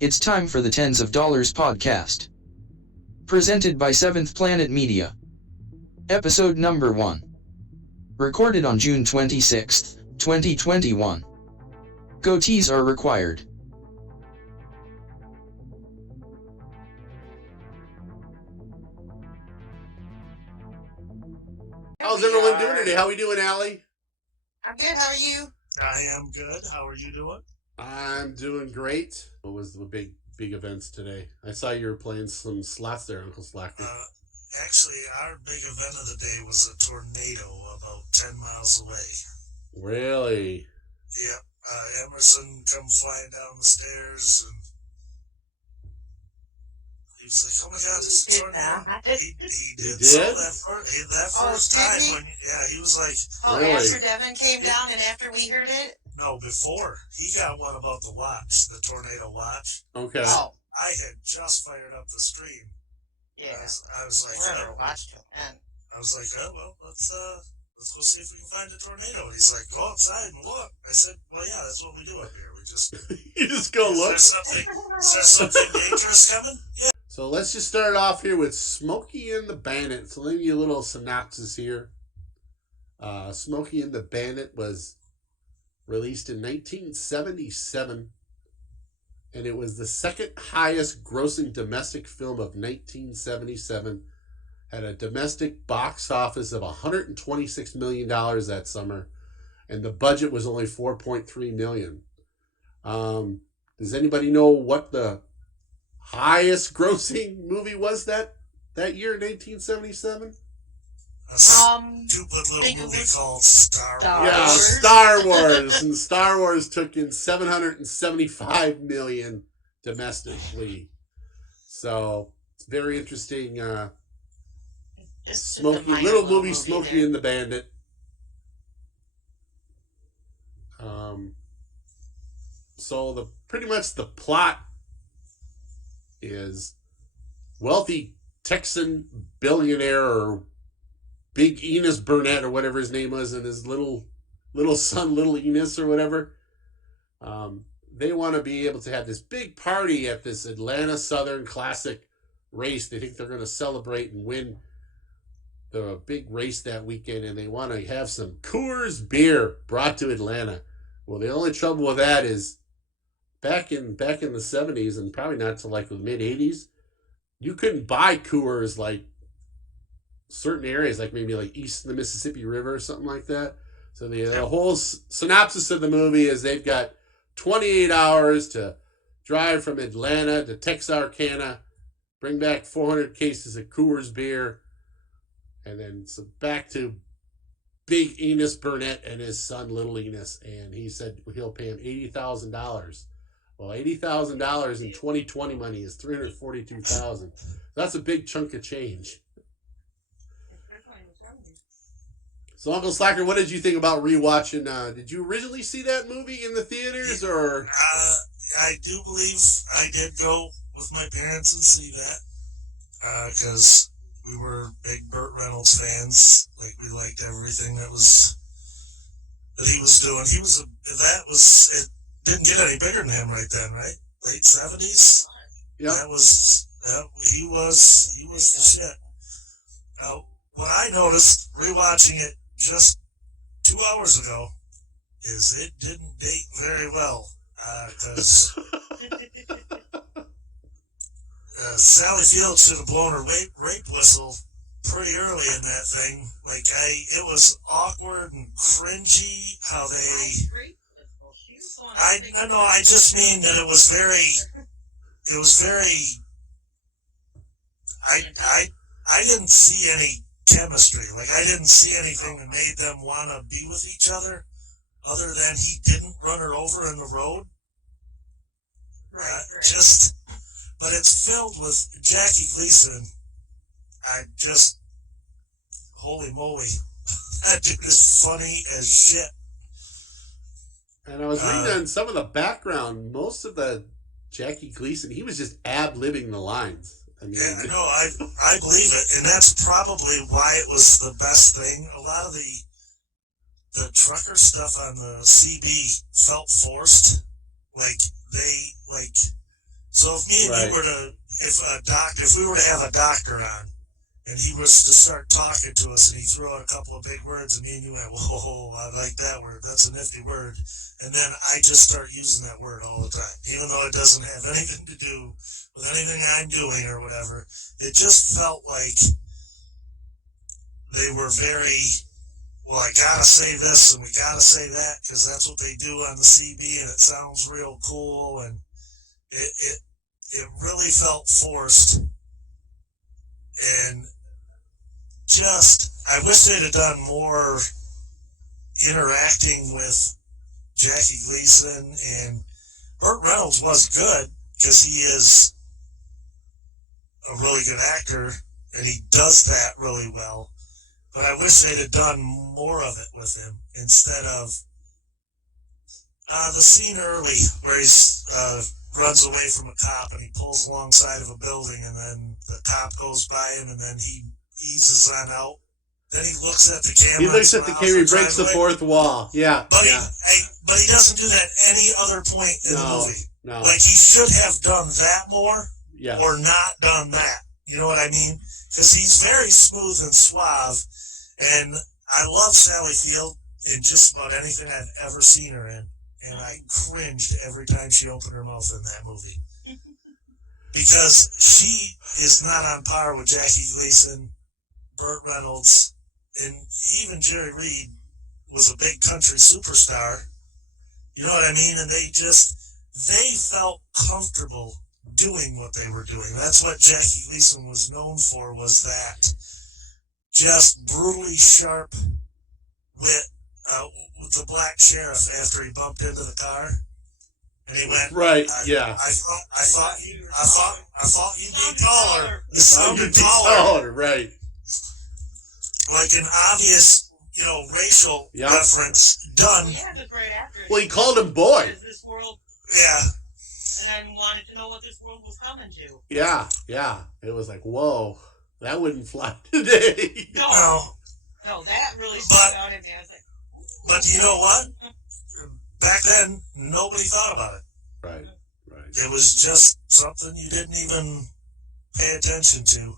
It's time for the Tens of Dollars podcast. Presented by Seventh Planet Media. Episode number 1. Recorded on June 26, 2021. Goatees are required. How's everyone doing today? How are we doing, Allie? I'm good. How are you? I am good. How are you doing? I'm doing great. What was the big events today? I saw you were playing some slots there, Uncle Slacker. Actually, our big event of the day was a tornado about 10 miles away. Really? Yep. Emerson come flying down the stairs, and he was like, "Oh my God, it's a tornado!" He did. So that first time, he was like, "Oh, really? After Devin came down and after we heard it." No, before he got one about the watch, the tornado watch. Okay. Oh, I had just fired up the stream. yeah. I was like, Watched him. And oh well, let's go see if we can find a tornado. And he's like, go outside and look. I said, well, yeah, that's what we do up here. We just You just go look. Is there something dangerous coming? Yeah. So let's just start off here with Smokey and the Bandit. So let me give you a little synopsis here. Smokey and the Bandit was released in 1977, and it was the second highest grossing domestic film of 1977. Had a domestic box office of $126 million that summer, and the budget was only $4.3 million. Does anybody know what the highest grossing movie was that year in 1977? A stupid little movie called Star Wars. Yeah, Star Wars. And Star Wars took in $775 million domestically. So it's very interesting. Little movie Smokey and the Bandit. So pretty much the plot is wealthy Texan billionaire or Big Enos Burnett or whatever his name was, and his little son, Little Enos or whatever. They want to be able to have this big party at this Atlanta Southern Classic race. They think they're going to celebrate and win the big race that weekend, and they want to have some Coors beer brought to Atlanta. Well, the only trouble with that is back in the 70s, and probably not till like the mid 80s, you couldn't buy Coors like certain areas, like maybe like east of the Mississippi River or something like that. So the whole synopsis of the movie is they've got 28 hours to drive from Atlanta to Texarkana, bring back 400 cases of Coors beer, and then back to Big Enos Burnett and his son, Little Enos. And he said he'll pay him $80,000. Well, $80,000 in 2020 money is $342,000. That's a big chunk of change. So, Uncle Slacker, what did you think about rewatching? Did you originally see that movie in the theaters, or? I do believe I did go with my parents and see that because we were big Burt Reynolds fans. Like, we liked everything that he was doing. It didn't get any bigger than him right then, right? Late 70s. Yeah. He was the shit. Now, what I noticed rewatching it just 2 hours ago is it didn't date very well because Sally Field should have blown her rape whistle pretty early in that thing. Like, it was awkward and cringy how they. I know. I just mean that it was very. I didn't see any chemistry. Like, I didn't see anything that made them want to be with each other than he didn't run her over in the road. Right. But it's filled with Jackie Gleason. Holy moly. That dude is funny as shit. And I was reading on some of the background, most of the Jackie Gleason, he was just ad-libbing the lines. I mean, yeah, no, I believe it, and that's probably why it was the best thing. A lot of the trucker stuff on the CB felt forced. Like, So if me and Right. you were to, if we were to have a doctor on, and he was to start talking to us, and he threw out a couple of big words, and me and you went, whoa, I like that word. That's a nifty word. And then I just start using that word all the time, even though it doesn't have anything to do with anything I'm doing or whatever. It just felt like they were very, well, I gotta say this and we gotta say that because that's what they do on the CB, and it sounds real cool, and it really felt forced. And just, I wish they'd have done more interacting with Jackie Gleason, and Burt Reynolds was good because he is a really good actor and he does that really well. But I wish they'd have done more of it with him instead of the scene early where he's runs away from a cop and he pulls alongside of a building, and then the cop goes by him and then he eases on out. Then he looks at the camera. He looks at the camera. He breaks the fourth wall. Yeah. But yeah. He doesn't do that any other point in the movie. No. Like, he should have done that more, Yeah. or not done that. You know what I mean? Because he's very smooth and suave, and I love Sally Field in just about anything I've ever seen her in, and I cringed every time she opened her mouth in that movie. Because she is not on par with Jackie Gleason, Burt Reynolds, and even Jerry Reed was a big country superstar. You know what I mean? And they felt comfortable doing what they were doing. That's what Jackie Gleason was known for, was that just brutally sharp wit with the black sheriff after he bumped into the car. And he went, right, yeah. I thought you'd be taller. You sounded taller. taller. Right. Like an obvious, racial reference done. He has a great actress. Well, he called him boy. This world, yeah. and wanted to know what this world was coming to. Yeah. It was like, whoa, that wouldn't fly today. No, that really stuck out at me. I was like, but you know what? Back then, nobody thought about it. Right. It was just something you didn't even pay attention to.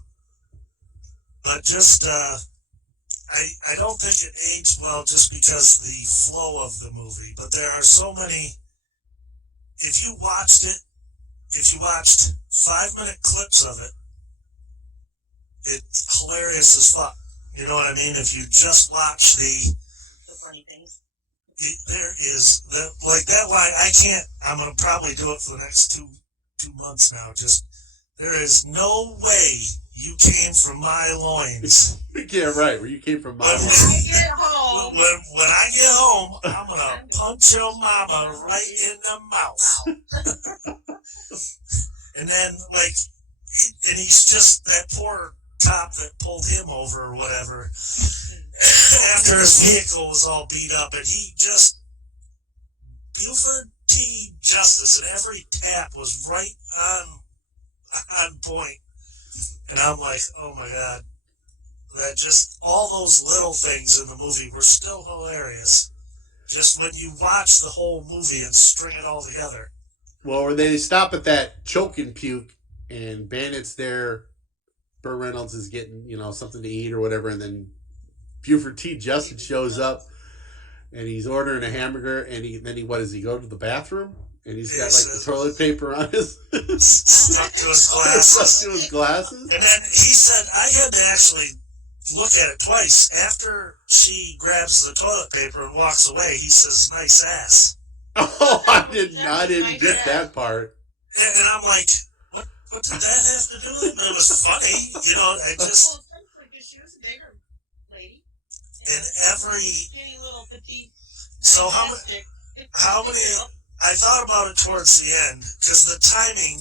But just, I don't think it aged well just because the flow of the movie. But there are so many, if you watched 5-minute clips of it, it's hilarious as fuck. You know what I mean? If you just watch the funny things. There is like that line. I'm gonna probably do it for the next two months now. Just, there is no way you came from my loins. Yeah, right. Where you came from my When I get home. When I get home, I'm gonna punch your mama right in the mouth. And then and he's just that poor cop that pulled him over or whatever. After his vehicle was all beat up, and he just, Buford T. Justice, and every tap was right on point. And I'm like, oh my God, that just, all those little things in the movie were still hilarious. Just when you watch the whole movie and string it all together. Well, when they stop at that choke and puke, and Bandit's there, Burt Reynolds is getting, something to eat or whatever, and then Buford T. Justice shows up, and he's ordering a hamburger, and he what does he go to the bathroom? And he's got the toilet paper on his stuck to his glasses. And then he said, I had to actually look at it twice. After she grabs the toilet paper and walks away, he says, "Nice ass." Oh, I didn't get that part. And I'm like, what did that have to do with it? But it was funny, I just. Well, because she was a bigger lady. And every. Skinny little petite. So how many? I thought about it towards the end because the timing,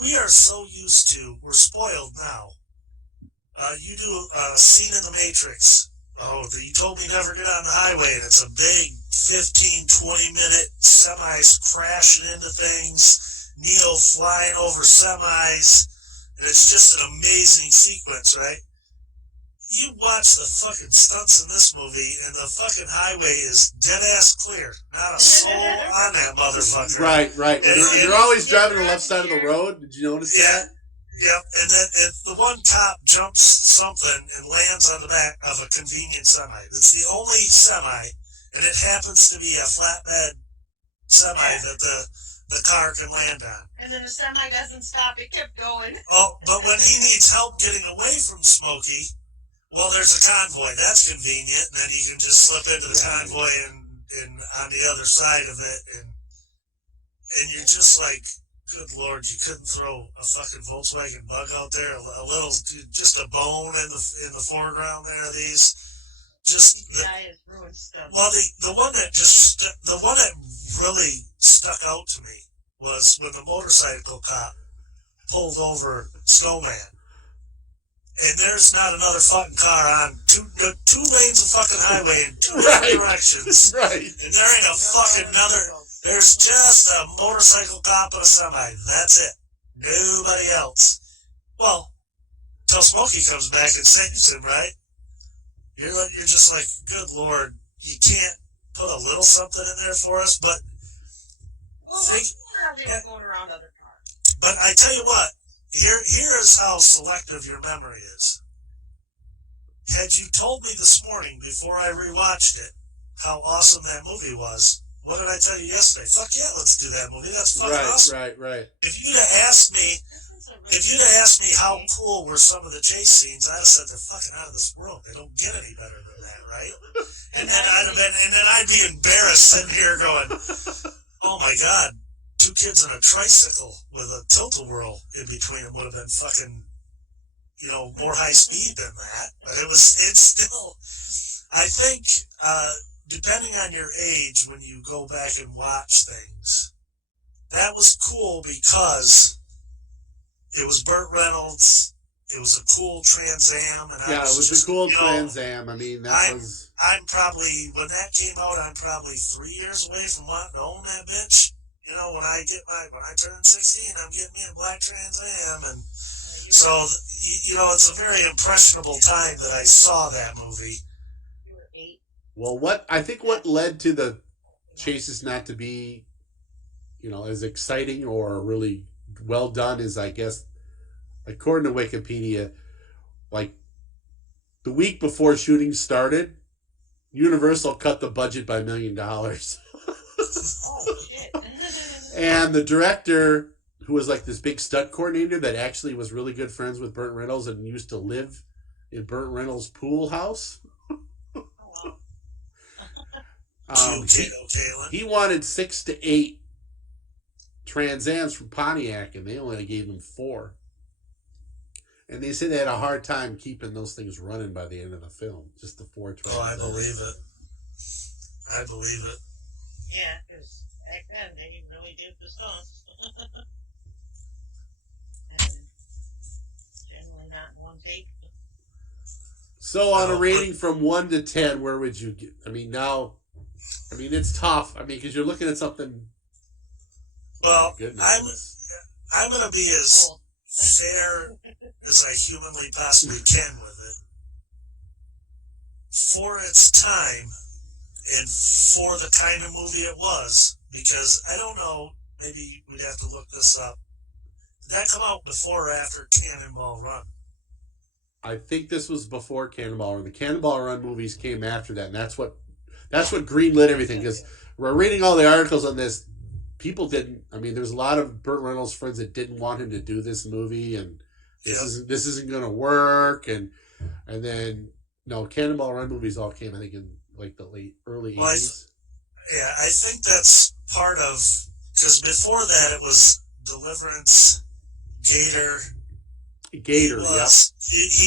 we are so used to, we're spoiled now. You do a scene in The Matrix. Oh, you told me never get on the highway, and it's a big 15, 20-minute semis crashing into things. Neo flying over semis, and it's just an amazing sequence, right? you watch the fucking stunts in this movie, and the fucking highway is dead ass clear. Not a soul on that motherfucker. Right. And they're always driving the left side of the road. Did you notice that? Yep. And then the one cop jumps something and lands on the back of a convenient semi. It's the only semi, and it happens to be a flatbed semi that the car can land on. And then the semi doesn't stop. It kept going. Oh, but when he needs help getting away from Smokey, well, there's a convoy. That's convenient. And then he can just slip into the convoy and on the other side of it. And you're just like, good Lord, you couldn't throw a fucking Volkswagen Bug out there, a little, just a bone in the foreground there of these. Just the guy has ruined stuff. Well, the one that really stuck out to me was when the motorcycle cop pulled over Snowman. And there's not another fucking car on two lanes of fucking highway in two directions. Right. And there ain't a fucking there's just a motorcycle cop and a semi. That's it. Nobody else. Well, till Smokey comes back and saves him, right? You're just like, good Lord, you can't put a little something in there for us, but going around other cars. But I tell you what, here is how selective your memory is. Had you told me this morning before I rewatched it how awesome that movie was, what did I tell you yesterday? Fuck yeah, let's do that movie. That's fucking awesome. Right. If you'd have asked me how cool were some of the chase scenes, I'd have said they're fucking out of this world. They don't get any better than that, right? And then I'd be embarrassed sitting here going, oh my God, 2 kids on a tricycle with a tilt-a-whirl in between them would have been fucking, more high speed than that. But it's still, I think, depending on your age, when you go back and watch things, that was cool because it was Burt Reynolds. It was a cool Trans Am. And it was a cool Trans Am. I mean, I'm probably, when that came out, I'm probably 3 years away from wanting to own that bitch. When I turn 16, I'm getting me a black Trans Am. And so, it's a very impressionable time that I saw that movie. You were 8. Well, what led to the chases not to be, as exciting or really well done is, I guess, according to Wikipedia, like the week before shooting started, Universal cut the budget by $1 million. Oh, shit. And the director, who was like this big stunt coordinator that actually was really good friends with Burt Reynolds and used to live in Burt Reynolds' pool house. Oh, wow. He wanted 6 to 8 Trans Ams from Pontiac, and they only gave him 4. And they said they had a hard time keeping those things running by the end of the film. Just the 4 Trans Ams. Oh, I believe it. Yeah, because back then they really did the stunts. And generally not in one take. So on a rating from 1 to 10, where would you get? It's tough. Because you're looking at something. Well, I'm going to be as fair as I humanly possibly can with it. For its time and for the kind of movie it was, because I don't know, maybe we'd have to look this up. Did that come out before or after Cannonball Run? I think this was before Cannonball Run. The Cannonball Run movies came after that, and that's what greenlit everything. Because we're reading all the articles on this. People didn't. There's a lot of Burt Reynolds friends that didn't want him to do this movie, and this isn't going to work. And then Cannonball Run movies all came, I think, in like the early 80s. I think that's part of, because before that it was Deliverance, Gator. He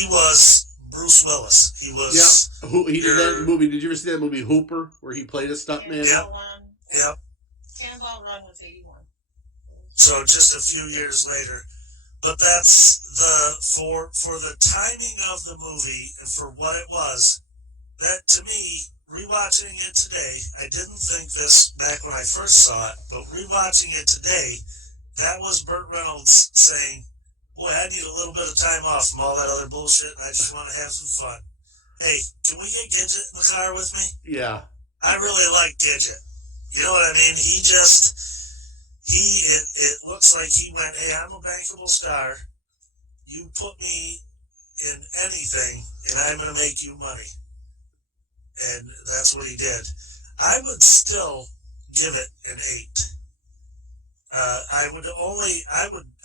was Bruce Willis. He was. Yeah. He did that movie. Did you ever see that movie Hooper, where he played a stuntman? Yep. Cannonball Run was 81. So just a few years later. But that's for the timing of the movie and for what it was, that to me, rewatching it today, I didn't think this back when I first saw it, but rewatching it today, that was Burt Reynolds saying, boy, I need a little bit of time off from all that other bullshit, and I just want to have some fun. Hey, can we get Gidget in the car with me? Yeah. I really like Gidget. You know what I mean? It looks like he went, hey, I'm a bankable star. You put me in anything, and I'm going to make you money. And that's what he did. I would still give it an 8.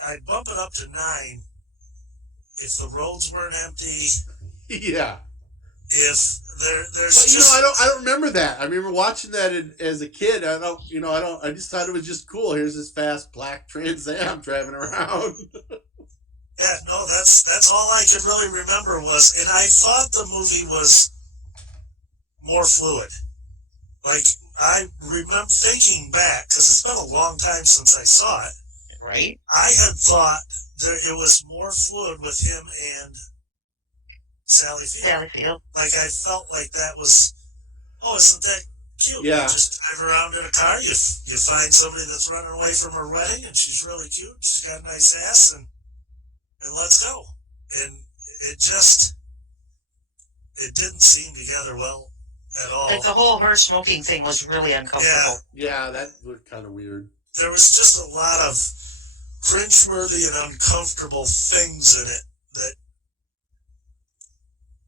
I'd bump it up to 9 if the roads weren't empty. Yeah. If there's but, just, I don't remember that. I remember watching that as a kid. I just thought it was just cool. Here's this fast black Trans Am driving around. Yeah, no, that's all I could really remember was, and I thought the movie was more fluid. Like, I remember thinking back, because it's been a long time since I saw it. Right? I had thought it was more fluid with him and Sally Field. Like, I felt like that was, isn't that cute? Yeah. You just drive around in a car, you find somebody that's running away from her wedding, and she's really cute, she's got a nice ass, and let's go. And it didn't seem together well at all. Like the whole her smoking thing was really uncomfortable. Yeah, that looked kind of weird. There was just a lot of cringeworthy and uncomfortable things in it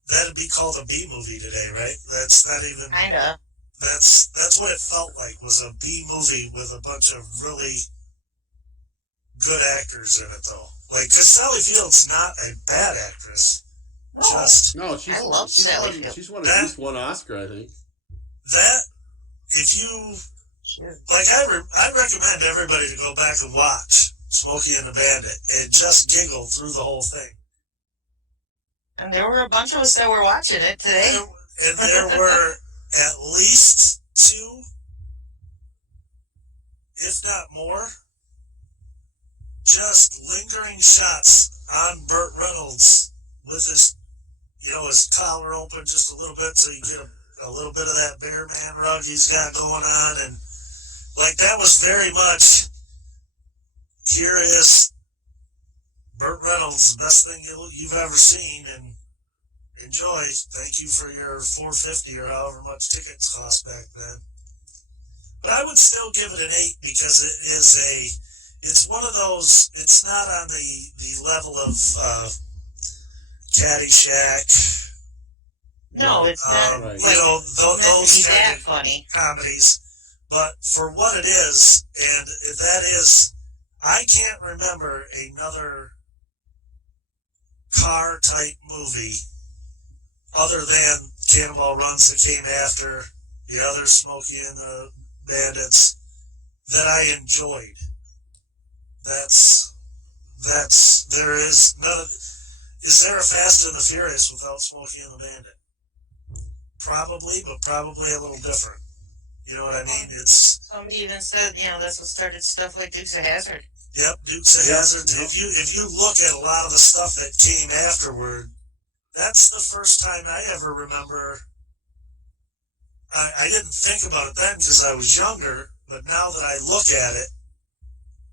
that'd be called a B movie today, right? That's not even Kinda. That's what it felt like, was a B movie with a bunch of really good actors in it, though. Like, because Sally Field's not a bad actress. No. I love Sally Field. She's won at least one Oscar, I think. That, if you, like, I recommend everybody to go back and watch Smokey and the Bandit and just giggle through the whole thing. And there were a bunch of us that were watching it today. And there were at least 2, if not more, just lingering shots on Burt Reynolds with his collar open just a little bit, so you get a little bit of that Bear Man rug he's got going on, and like that was very much, here is Burt Reynolds, the best thing you've ever seen, and enjoy. Thank you for your $4.50 or however much tickets cost back then. But I would still give it an 8 because it's one of those. It's not on the level of Caddyshack. No, it's not. Right. Those kind of funny comedies. But for what it is, and that is, I can't remember another car type movie other than Cannonball Runs that came after the other Smokey and the Bandits that I enjoyed. There is none. Is there a Fast and the Furious without Smokey and the Bandit? Probably, but probably a little different. You know what I mean? Somebody even said, that's what started stuff like Dukes of Hazzard. Yep, Dukes of Hazzard. If you look at a lot of the stuff that came afterward, that's the first time I ever remember. I didn't think about it then because I was younger, but now that I look at it,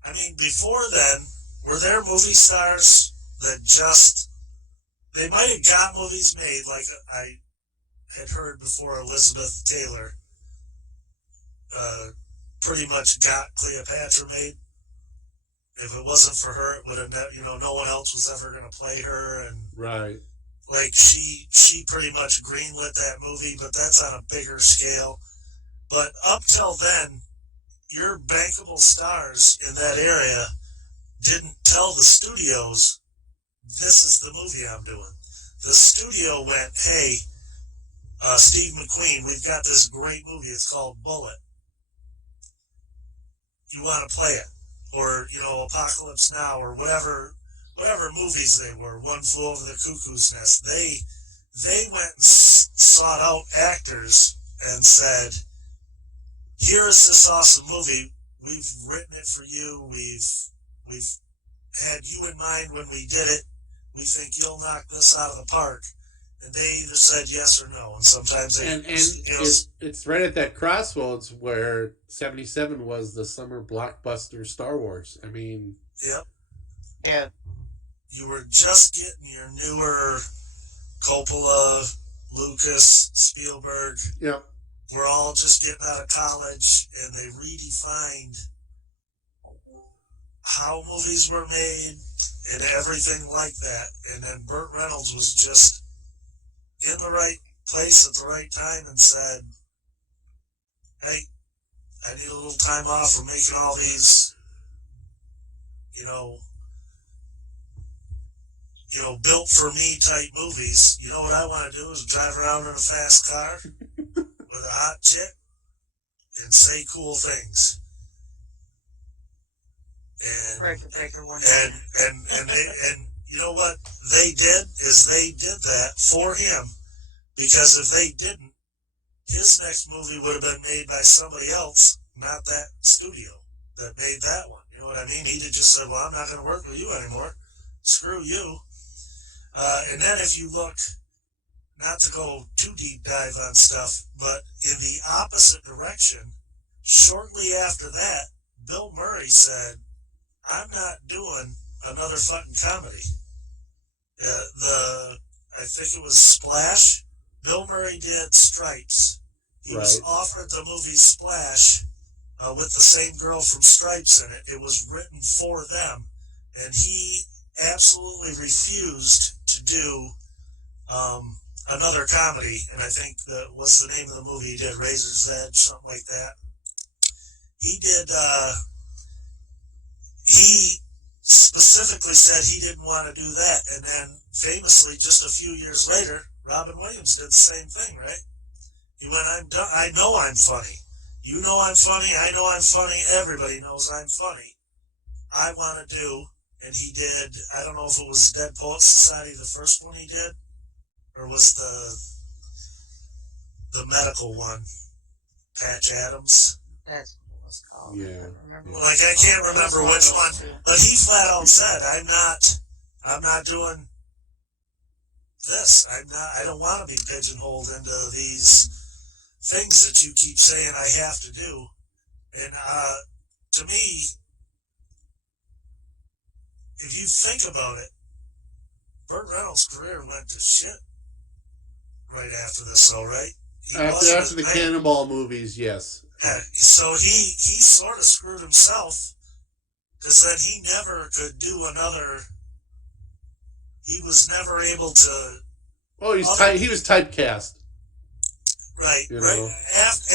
I mean, before then, were there movie stars that they might have got movies made, like I had heard before Elizabeth Taylor pretty much got Cleopatra made. If it wasn't for her, it would have no one else was ever going to play her, and right. Like she pretty much greenlit that movie, but that's on a bigger scale. But up till then, your bankable stars in that area didn't tell the studios, this is the movie I'm doing. The studio went, hey, Steve McQueen, we've got this great movie. It's called Bullet. You want to play it? Or, Apocalypse Now, or whatever movies they were, One Flew Over the Cuckoo's Nest. They went and sought out actors and said, here is this awesome movie. We've written it for you. We've had you in mind when we did it. We think you'll knock this out of the park. And they either said yes or no. And sometimes it's right at that crossroads where 77 was the summer blockbuster Star Wars. I mean, yep. Yeah. You were just getting your newer Coppola, Lucas, Spielberg, Yep. were all just getting out of college, and they redefined how movies were made and everything like that. And then Burt Reynolds was just in the right place at the right time and said, hey, I need a little time off from making all these, built for me type movies. You know what I want to do is drive around in a fast car with a hot chick and say cool things. And Breaker one. and you know what they did is they did that for him, because if they didn't, his next movie would have been made by somebody else, not that studio that made that one. You know what I mean? He'd have just said, well, I'm not going to work with you anymore. Screw you. And then if you look, not to go too deep dive on stuff, but in the opposite direction, shortly after that, Bill Murray said, I'm not doing another fucking comedy. I think it was Splash. Bill Murray did Stripes. He was offered the movie Splash with the same girl from Stripes in it. It was written for them, and he absolutely refused to do another comedy. And I think what's the name of the movie he did? Razor's Edge, something like that. He did. He specifically said he didn't want to do that, and then famously, just a few years later, Robin Williams did the same thing, right? He went, I'm done. I know I'm funny. You know I'm funny. I know I'm funny. Everybody knows I'm funny. I want to do, and he did, I don't know if it was Dead Poets Society, the first one he did, or was the medical one, Patch Adams. That's what it was called. Yeah. I can't remember which one, but he flat out said, I'm not doing this. I don't want to be pigeonholed into these things that you keep saying I have to do. And to me, if you think about it, Burt Reynolds' career went to shit right after this, all right? After the Cannonball movies, yes. So he sort of screwed himself, because then he never could do another. He was never able to. Oh, he was typecast. Right, right.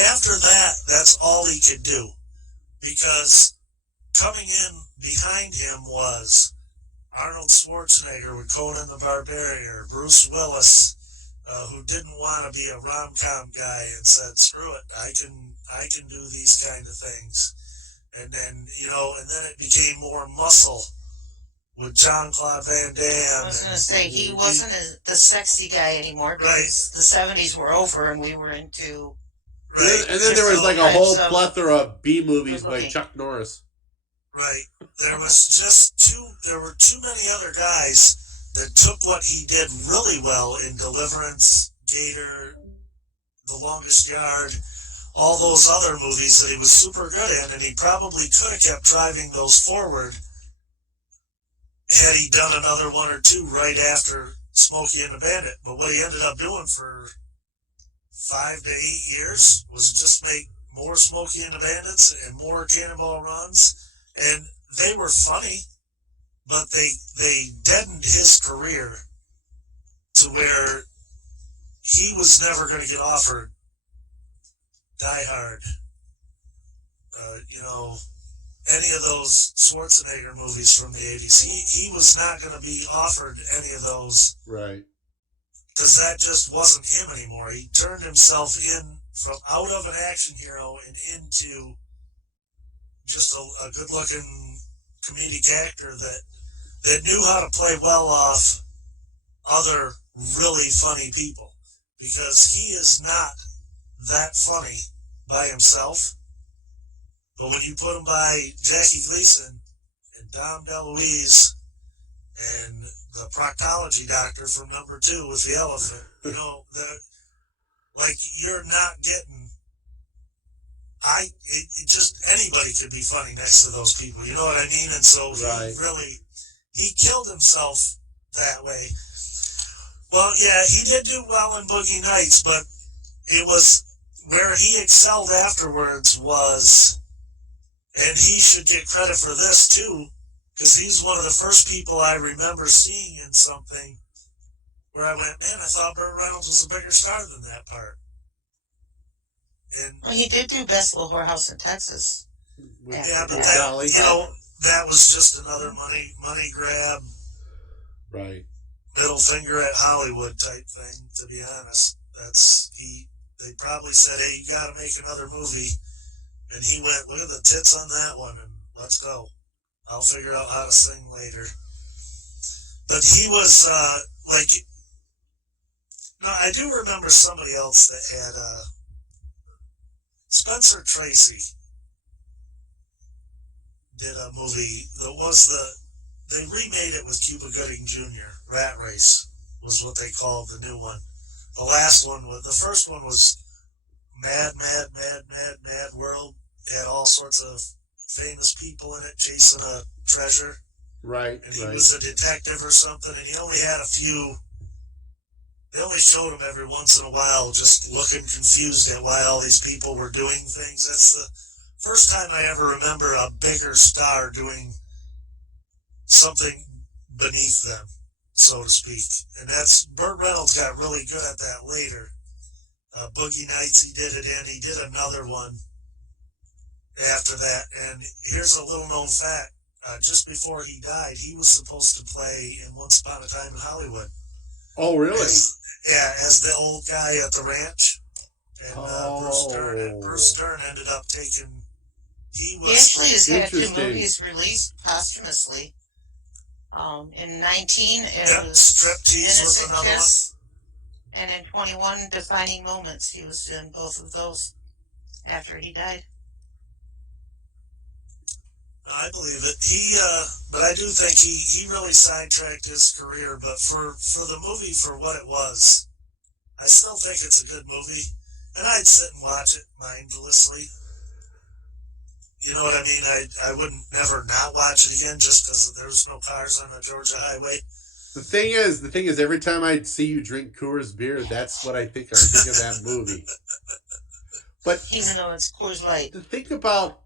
After that, that's all he could do, because coming in behind him was Arnold Schwarzenegger with Conan the Barbarian, Bruce Willis, who didn't want to be a rom-com guy and said, "Screw it, I can do these kind of things," and then and then it became more muscle with Jean-Claude Van Damme. I was going to say, he wasn't the sexy guy anymore, because the 70s were over and we were into... Right. And then there was like a whole plethora of B movies by Chuck Norris. Right. There were too many other guys that took what he did really well in Deliverance, Gator, The Longest Yard, all those other movies that he was super good in, and he probably could have kept driving those forward had he done another one or two right after Smokey and the Bandit. But what he ended up doing for 5 to 8 years was just make more Smokey and the Bandits and more Cannonball Runs. And they were funny, but they deadened his career to where he was never going to get offered Die Hard, any of those Schwarzenegger movies from the 80s. He was not going to be offered any of those. Right. Because that just wasn't him anymore. He turned himself from out of an action hero and into just a good-looking comedic actor that knew how to play well off other really funny people. Because he is not that funny by himself. But when you put him by Jackie Gleason and Dom DeLuise and the proctology doctor from number 2 with the elephant, you're not getting. Just anybody could be funny next to those people. You know what I mean? And so he killed himself that way. Well, yeah, he did do well in Boogie Nights, but it was where he excelled afterwards was, and he should get credit for this too, because he's one of the first people I remember seeing in something where I went, man, I thought Burt Reynolds was a bigger star than that part. And Well, he did do Best Little Whorehouse in Texas. yeah, but with that, Dolly. that was just another money grab, Right. middle finger at Hollywood type thing, to be honest. They probably said, hey, you got to make another movie. And he went, look at the tits on that one, and let's go. I'll figure out how to sing later. But he was, no, I do remember somebody else that had, Spencer Tracy did a movie that was they remade it with Cuba Gooding Jr. Rat Race was what they called the new one. The first one was Mad World. It had all sorts of famous people in it chasing a treasure. Right. And he was a detective or something, and he only had a few. They only showed him every once in a while, just looking confused at why all these people were doing things. That's the first time I ever remember a bigger star doing something beneath them, so to speak. And Burt Reynolds got really good at that later. Boogie Nights, he did it in. He did another one after that. And here's a little known fact. Just before he died, he was supposed to play in Once Upon a Time in Hollywood. Oh, really? As the old guy at the ranch. And Bruce Stern ended up taking... He actually has had 2 Interesting. movies released posthumously. In 19, it was Striptease was Innocent another Kiss, and in 21, Defining Moments. He was in both of those after he died. I believe it. But I do think he really sidetracked his career. But for the movie, for what it was, I still think it's a good movie, and I'd sit and watch it mindlessly. You know what I mean? I wouldn't never not watch it again just because there's no cars on the Georgia highway. The thing is, every time I see you drink Coors beer, that's what I think of that movie. But even though it's Coors Light, to think about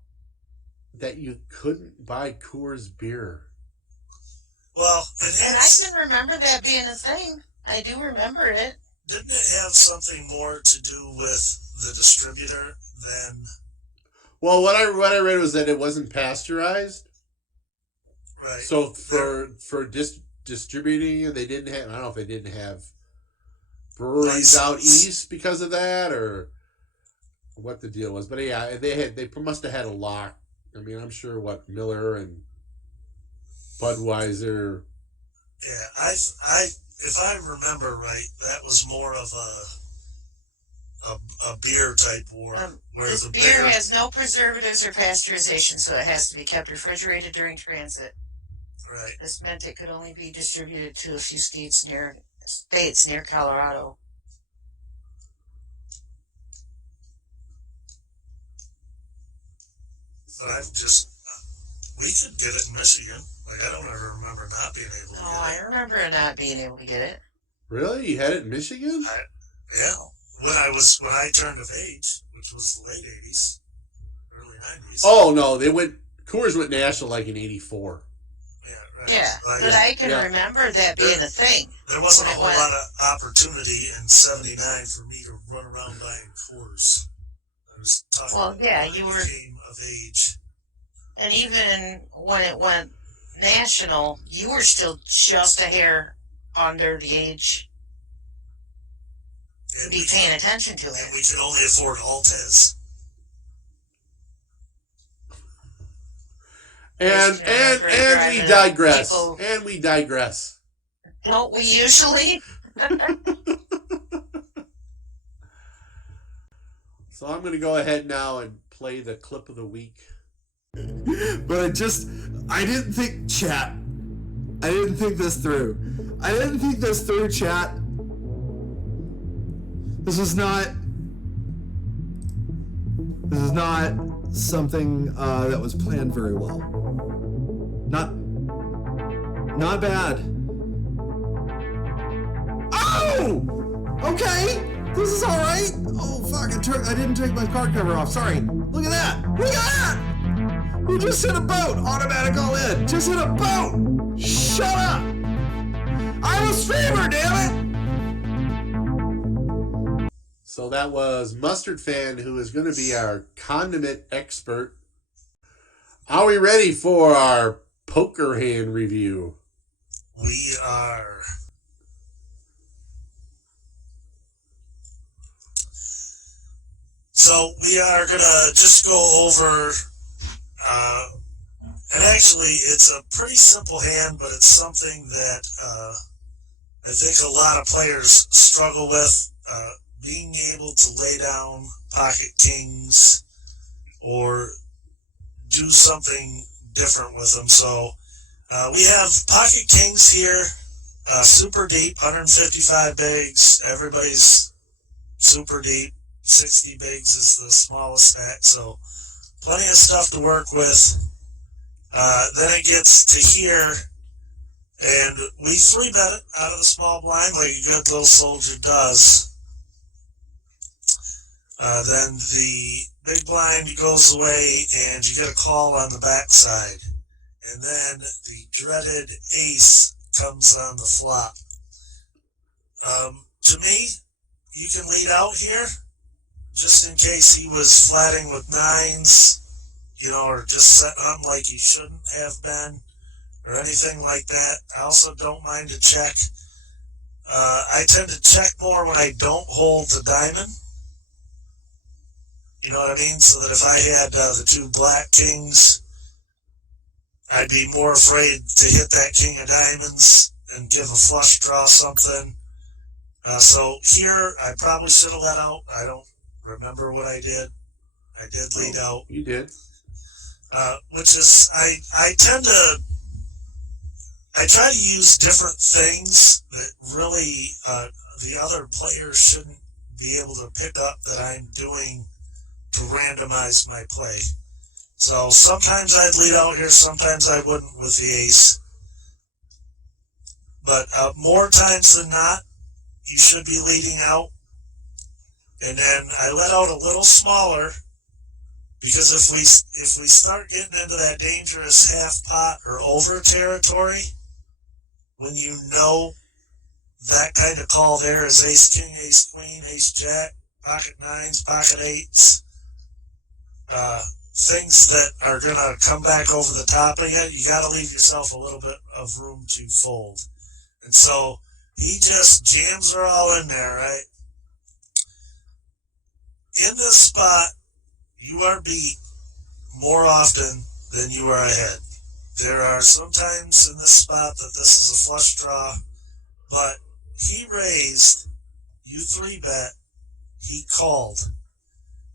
that you couldn't buy Coors beer. Well, and I can remember that being a thing. I do remember it. Didn't it have something more to do with the distributor than? Well, what I read was that it wasn't pasteurized. Right. So for distributing, they didn't have. I don't know if they didn't have breweries out east because of that, or what the deal was. But yeah, they must have had a lock. I mean, I'm sure Miller and Budweiser. Yeah, if I remember right, that was more of a beer type war. This beer has no preservatives or pasteurization, so it has to be kept refrigerated during transit. Right. This meant it could only be distributed to a few states near Colorado. But we could get it in Michigan. Like, I don't ever remember not being able to get it. I remember not being able to get it. Really? You had it in Michigan? Yeah. When I turned of age, which was the late 80s, early 90s. Oh, no. Coors went national like in 84. Yeah, right. Yeah, but I can remember that being a thing. There wasn't a whole lot of opportunity in 79 for me to run around buying Coors. I was talking you were came of age. And even when it went national, you were still just a hair under the age to be paying attention to it. And we could only afford Altez. And we digress. And we digress. Don't we usually? So I'm going to go ahead now and play the clip of the week. But I didn't think, chat. I didn't think this through. Chat. This is not something that was planned very well. Not bad. Ah! Is this all right? Oh, fuck, I didn't take my car cover off. Sorry. Look at that. Look at that. We just hit a boat. Automatic all in. Just hit a boat. Shut up. I'm a streamer, damn it. So that was Mustard Fan, who is going to be our condiment expert. Are we ready for our poker hand review? We are. So we are going to just go over, and actually it's a pretty simple hand, but it's something that I think a lot of players struggle with, being able to lay down pocket kings or do something different with them. So we have pocket kings here, super deep, 155 bigs. Everybody's super deep. 60 bigs is the smallest stack, so plenty of stuff to work with. Then it gets to here, and we 3-bet it out of the small blind like a good little soldier does. Then the big blind goes away, and you get a call on the backside. And then the dreaded ace comes on the flop. To me, you can lead out here, just in case he was flatting with nines, or just setting up like he shouldn't have been, or anything like that. I also don't mind a check. I tend to check more when I don't hold the diamond. You know what I mean? So that if I had the two black kings, I'd be more afraid to hit that king of diamonds and give a flush draw something. So here, I probably should have let out. I don't remember what I did. I did lead out. You did. Which is, I try to use different things that really the other players shouldn't be able to pick up that I'm doing to randomize my play. So sometimes I'd lead out here, sometimes I wouldn't with the ace. But more times than not, you should be leading out. And then I let out a little smaller, because if we start getting into that dangerous half pot or over territory, when you know that kind of call there is ace king, ace queen, ace jack, pocket nines, pocket eights, things that are going to come back over the top of you got to leave yourself a little bit of room to fold. And so he just jams her all in there, right? In this spot, you are beat more often than you are ahead. There are some times in this spot that this is a flush draw, but he raised, you 3-bet, he called.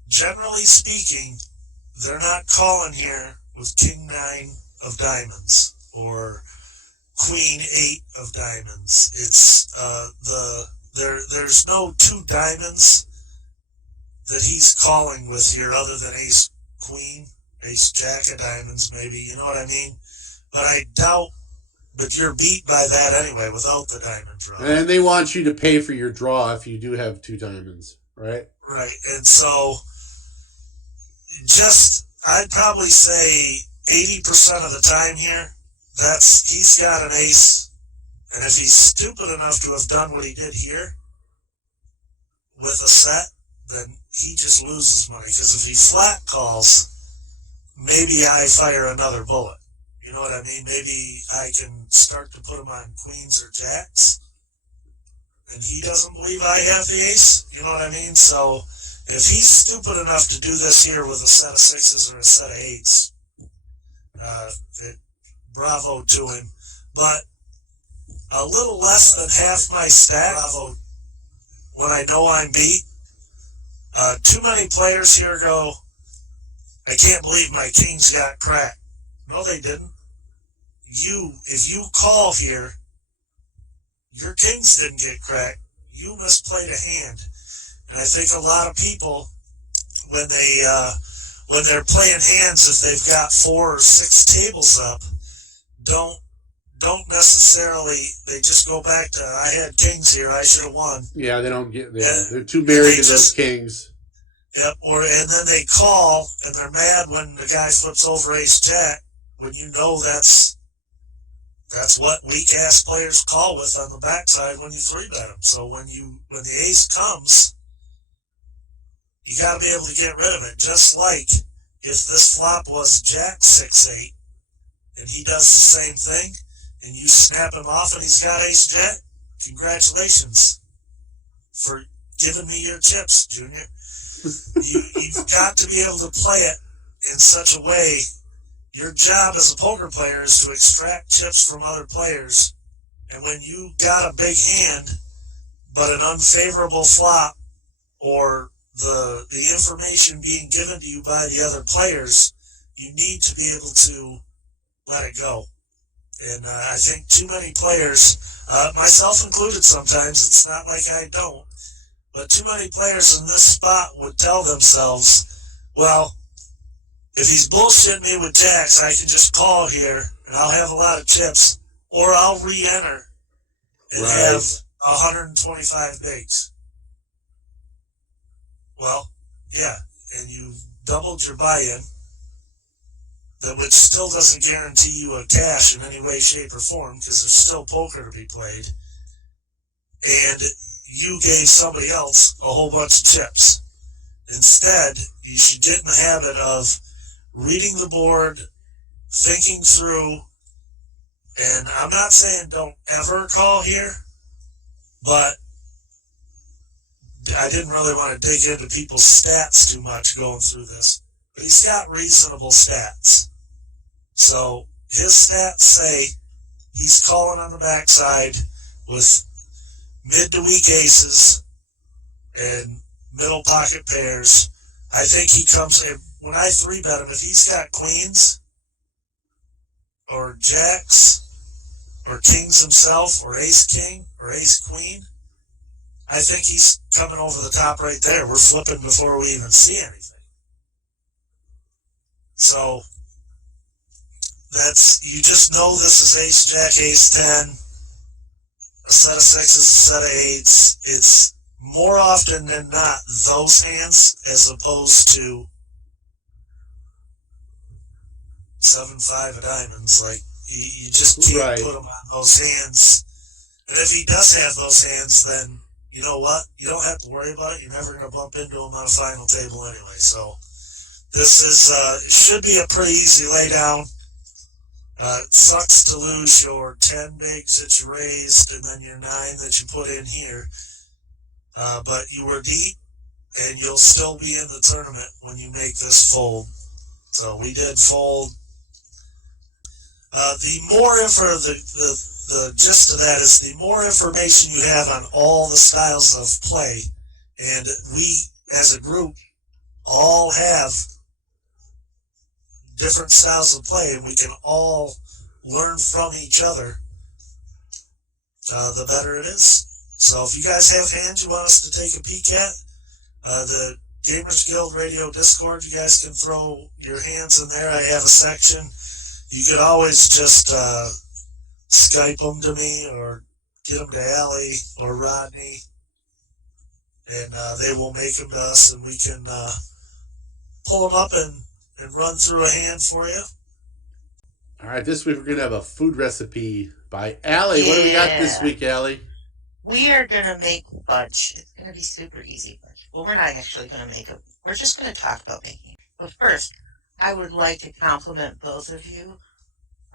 Generally speaking, they're not calling here with king 9 of diamonds or queen 8 of diamonds. It's there's no 2 diamonds that he's calling with here other than ace queen, ace jack of diamonds maybe, you know what I mean? But I doubt, but you're beat by that anyway without the diamond draw. And they want you to pay for your draw if you do have 2 diamonds, right? Right, and so I'd probably say 80% of the time here, he's got an ace, and if he's stupid enough to have done what he did here with a set, then he just loses money. Because if he flat calls, maybe I fire another bullet. You know what I mean? Maybe I can start to put him on queens or jacks, and he doesn't believe I have the ace. You know what I mean? So if he's stupid enough to do this here with a set of 6s or a set of 8s, bravo to him. But a little less than half my stack, bravo, when I know I'm beat. Too many players here go, I can't believe my kings got cracked. No, they didn't. If you call here, your kings didn't get cracked. You misplayed a hand. And I think a lot of people, when they're playing hands, if they've got 4 or 6 tables up, don't don't necessarily, they just go back to, I had kings here, I should have won. Yeah, they don't get there. They're too married to those kings. Yep, and then they call, and they're mad when the guy flips over ace-jack, when you know that's what weak-ass players call with on the backside when you 3-bet them. So when the ace comes, you got to be able to get rid of it. Just like if this flop was jack 6-8, and he does the same thing, and you snap him off and he's got ace-jack, congratulations for giving me your chips, Junior. You've got to be able to play it in such a way. Your job as a poker player is to extract chips from other players, and when you got a big hand, but an unfavorable flop, or the information being given to you by the other players, you need to be able to let it go. And I think too many players, myself included sometimes, it's not like I don't, but too many players in this spot would tell themselves, well, if he's bullshitting me with jacks, I can just call here, and I'll have a lot of chips, or I'll re-enter and have 125 bigs. Well, yeah, and you've doubled your buy-in, which still doesn't guarantee you a cash in any way, shape, or form, because there's still poker to be played, and you gave somebody else a whole bunch of chips. Instead, you should get in the habit of reading the board, thinking through, and I'm not saying don't ever call here, but I didn't really want to dig into people's stats too much going through this. But he's got reasonable stats. So his stats say he's calling on the backside with mid to weak aces and middle pocket pairs. I think he comes in, when I 3-bet him, if he's got queens or jacks or kings himself or ace king or ace queen, I think he's coming over the top right there. We're flipping before we even see anything. So you just know this is ace jack, ace 10, a set of sixes, a set of eights. It's more often than not those hands as opposed to 7-5 of diamonds. Like, you just can't put him on those hands. And if he does have those hands, then you know what? You don't have to worry about it. You're never going to bump into him on a final table anyway. So this should be a pretty easy laydown. It sucks to lose your 10 bigs that you raised and then your 9 that you put in here. But you were deep, and you'll still be in the tournament when you make this fold. So we did fold. The gist of that is the more information you have on all the styles of play, and we as a group all have different styles of play, and we can all learn from each other, the better it is. So if you guys have hands you want us to take a peek at, the Gamers Guild Radio Discord, you guys can throw your hands in there. I have a section. You could always just Skype them to me or get them to Allie or Rodney, and they will make them to us, and we can pull them up and run through a hand for you. All right, this week we're going to have a food recipe by Allie. Yeah. What do we got this week, Allie? We are going to make fudge. It's going to be super easy fudge. Well, we're not actually going to make it. We're just going to talk about making it. But first, I would like to compliment both of you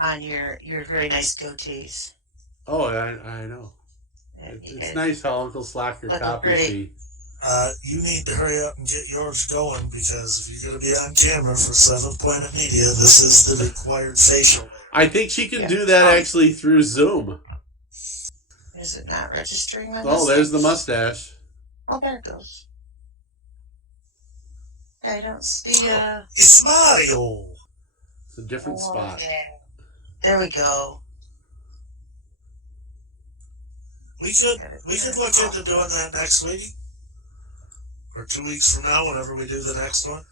on your very nice goatees. Oh, I know. It's nice how Uncle Slacker copies me. You need to hurry up and get yours going, because if you're going to be on camera for 7th Planet Media, this is the required facial. I think she can do that actually through Zoom. Is it not registering my mustache? Oh, there's the mustache. Oh, there it goes. I don't see It's Mario! It's a different spot. Yeah. There we go. We could look into doing that next week. Or 2 weeks from now, whenever we do the next one.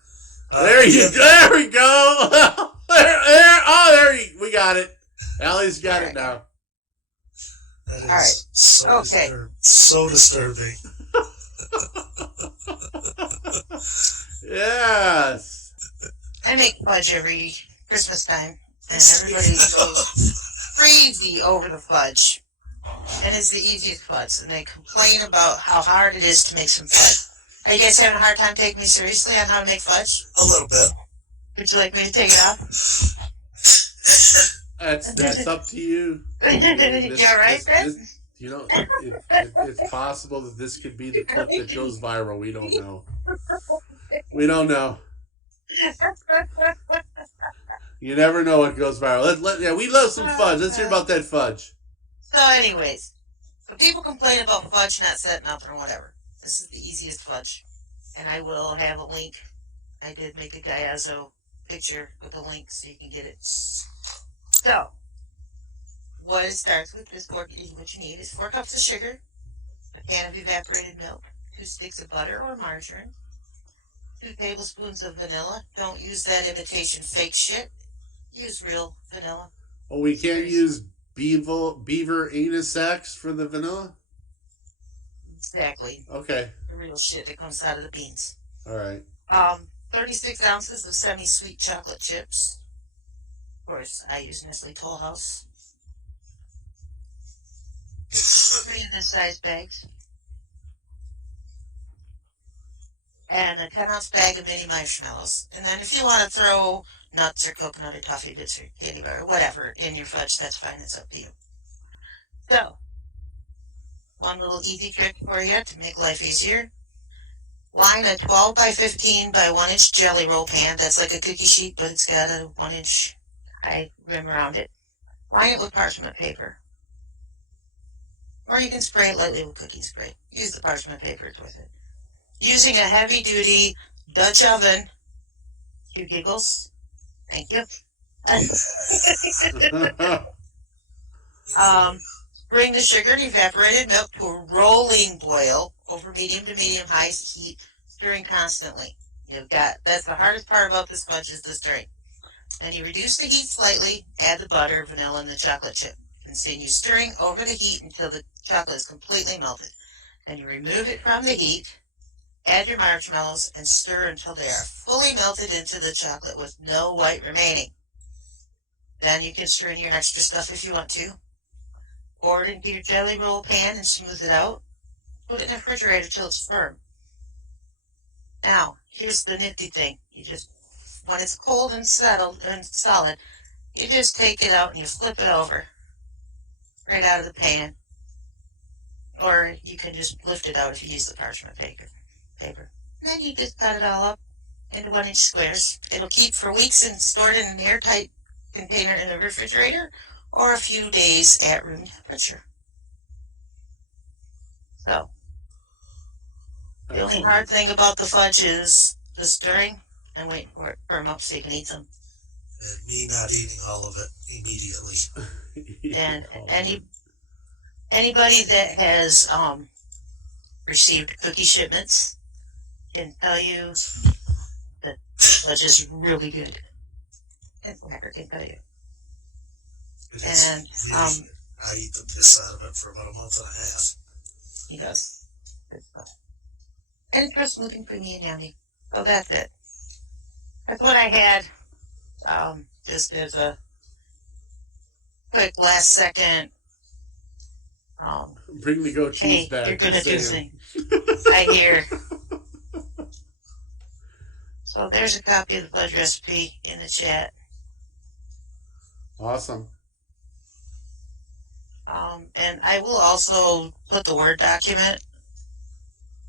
There we go! we got it. Allie's got it now. That is All right. so, Okay. so disturbing. Yes. I make fudge every Christmas time, and everybody goes crazy over the fudge. And it's the easiest fudge, and they complain about how hard it is to make some fudge. Are you guys having a hard time taking me seriously on how to make fudge? A little bit. Would you like me to take it off? That's up to you. You all right, Chris? You know, it's possible that this could be the clip that goes viral. We don't know. We don't know. You never know what goes viral. Yeah, we love some fudge. Let's hear about that fudge. So anyways, but people complain about fudge not setting up or whatever. This is the easiest fudge. And I will have a link. I did make a Gaiazo picture with a link so you can get it. So, what it starts with is what you need is 4 cups of sugar, a can of evaporated milk, 2 sticks of butter or margarine, 2 tablespoons of vanilla. Don't use that imitation fake shit. Use real vanilla. Oh, we can't use beaver anus sacs for the vanilla? Exactly. Okay. The real shit that comes out of the beans. All right. 36 ounces of semi-sweet chocolate chips. Of course, I use Nestle Toll House. 3 of this size bags. And a 10-ounce bag of mini marshmallows. And then if you want to throw nuts or coconut or toffee bits or candy bar or whatever in your fudge, that's fine. It's up to you. So, one little easy trick for you to make life easier. Line a 12 by 15 by 1 inch jelly roll pan. That's like a cookie sheet, but it's got a 1 inch high rim around it. Line it with parchment paper. Or you can spray it lightly with cooking spray. Use the parchment paper with it. Using a heavy duty Dutch oven. Few giggles. Thank you. Bring the sugar and evaporated milk to a rolling boil over medium to medium high heat, stirring constantly. That's the hardest part about this fudge is the stirring. Then you reduce the heat slightly, add the butter, vanilla, and the chocolate chip. Continue stirring over the heat until the chocolate is completely melted. Then you remove it from the heat, add your marshmallows, and stir until they are fully melted into the chocolate with no white remaining. Then you can stir in your extra stuff if you want to. Pour it into your jelly roll pan and smooth it out. Put it in the refrigerator till it's firm. Now, here's the nifty thing. When it's cold and settled and solid, you just take it out and you flip it over. Right out of the pan. Or you can just lift it out if you use the parchment paper. Then you just cut it all up into 1 inch squares. It'll keep for weeks and stored in an airtight container in the refrigerator or a few days at room temperature. So, the only hard thing about the fudge is the stirring and waiting for it to firm up so you can eat some. And me not eating all of it immediately. And anybody that has received cookie shipments can tell you that fudge is really good. And Packer can tell you. It is And really, I eat the piss out of it for about a month and a half. he does. Good stuff. And it's real smooth and creamy and yummy. So that's it. That's what I had. Just as a quick last second. Bring the goat cheese Hey, back. you're good at just this saying. thing. I hear. So there's a copy of the fudge recipe in the chat. Awesome. And I will also put the Word document.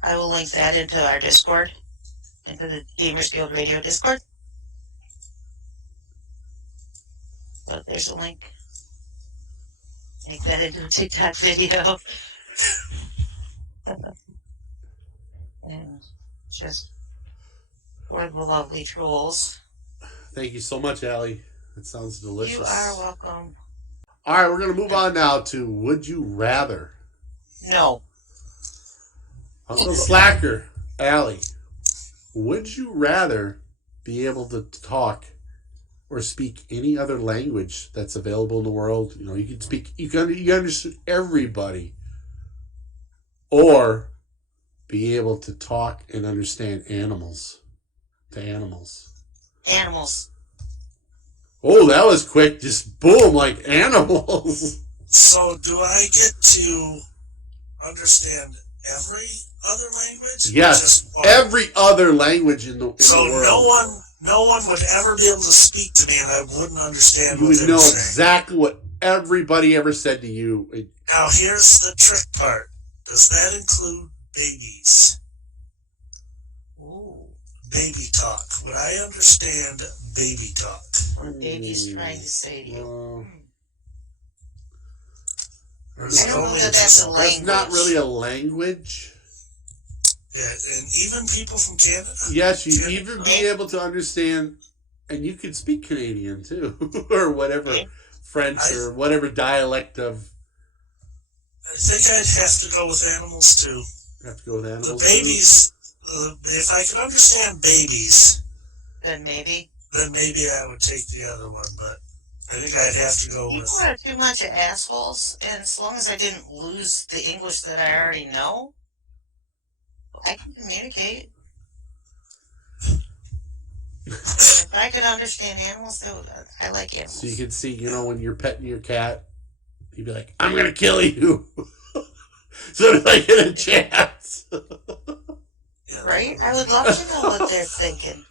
I will link that into our Discord, into the Gamers Guild Radio Discord. But there's a link. Make that into a TikTok video. And just for the lovely trolls. Thank you so much, Allie. That sounds delicious. You are welcome. All right, we're going to move on now to Would You Rather. No. Uncle Slacker, Allie, would you rather be able to talk or speak any other language that's available in the world. You know, you can speak, you understand everybody, or be able to talk and understand animals. Animals. Oh, that was quick. Just boom, like animals. So do I get to understand every other language? Yes, Just one? every other language in the world. So no one would ever be able to speak to me, and I wouldn't understand You what would they know were saying. exactly what everybody ever said to you. Now here's the trick part. Does that include babies? Ooh. Baby talk. Would I understand baby talk? What a baby's trying to say to you. There's I don't know only that that's a That's language. not really a language. Yeah, and even people from Canada. Yes, you'd even be able to understand, and you could speak Canadian too, or whatever, French or whatever dialect of. I think I'd have to go with animals too. You have to go with animals. The babies, if I could understand babies, Then maybe. then maybe I would take the other one, but I think I'd have to go People with. are too much of assholes, and as long as I didn't lose the English that I already know, I can communicate. If I could understand animals, I like animals. So you can see, you know, when you're petting your cat, you'd be like, "I'm gonna kill you," so that I get a chance. Right? I would love to know what they're thinking.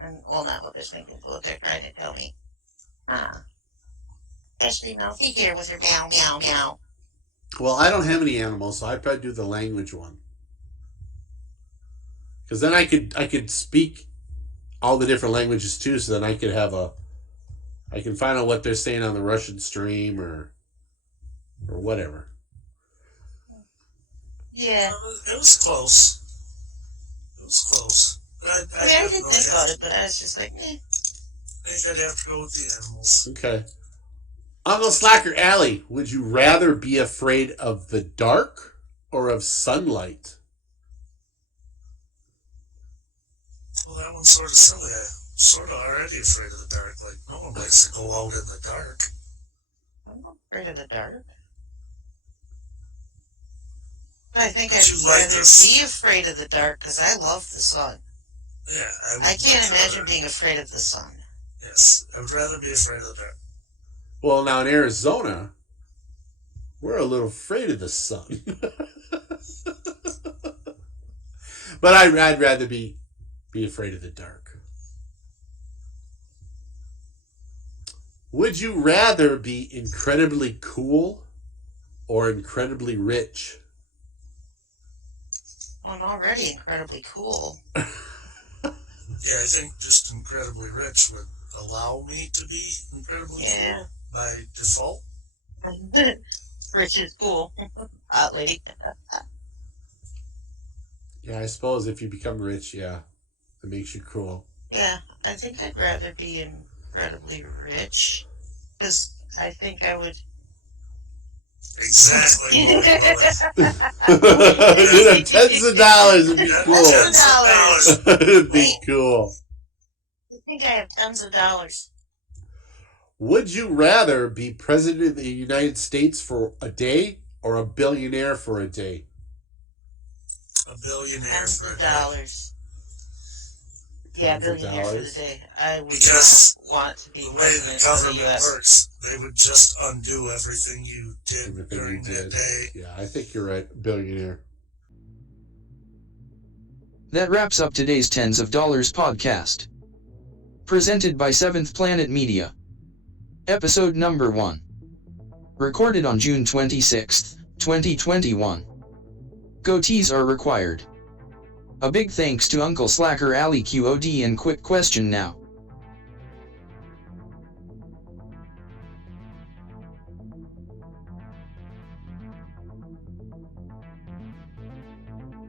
And, well, not what they're thinking, but what they're trying to tell me. Especially Mouthy here with her meow, meow, meow. Well, I don't have any animals, so I'd probably do the language one. Because then I could speak all the different languages too, so then I can find out what they're saying on the Russian stream or whatever. Yeah. It was close. I didn't think about it, but I was just like, eh. I think I'd have to go with the animals. Okay. Uncle Slacker Alley, would you rather be afraid of the dark or of sunlight? Well, that one's sort of silly. I'm sort of already afraid of the dark. Like, no one likes to go out in the dark. I'm not afraid of the dark. But I think But I'd you like rather this. be afraid of the dark because I love the sun. Yeah, I can't imagine being afraid of the sun. Yes, I would rather be afraid of the dark. Well, now in Arizona, we're a little afraid of the sun. But I'd rather be afraid of the dark. Would you rather be incredibly cool or incredibly rich? I'm already incredibly cool. Yeah, I think just incredibly rich would allow me to be incredibly cool by default. Rich is cool. Hot lady. Yeah, I suppose if you become rich, yeah, it makes you cool. Yeah, I think I'd rather be incredibly rich. Because I think I would... Exactly. You'd have tens of dollars. It'd be cool. $10. It'd be cool. I think I have tons of dollars. Would you rather be president of the United States for a day or a billionaire for a day? A billionaire Tons for of a day. dollars. Yeah, Tens of billionaire for the dollars? day. I would Because not want to be The way president the of the government U.S. works, they would just undo everything you did Everything during you that did. day. Yeah, I think you're right. Billionaire. That wraps up today's Tens of Dollars podcast. Presented by 7th Planet Media. Episode number 1. Recorded on June 26, 2021. Goatees are required. A big thanks to Uncle Slacker Ali QOD and quick question now.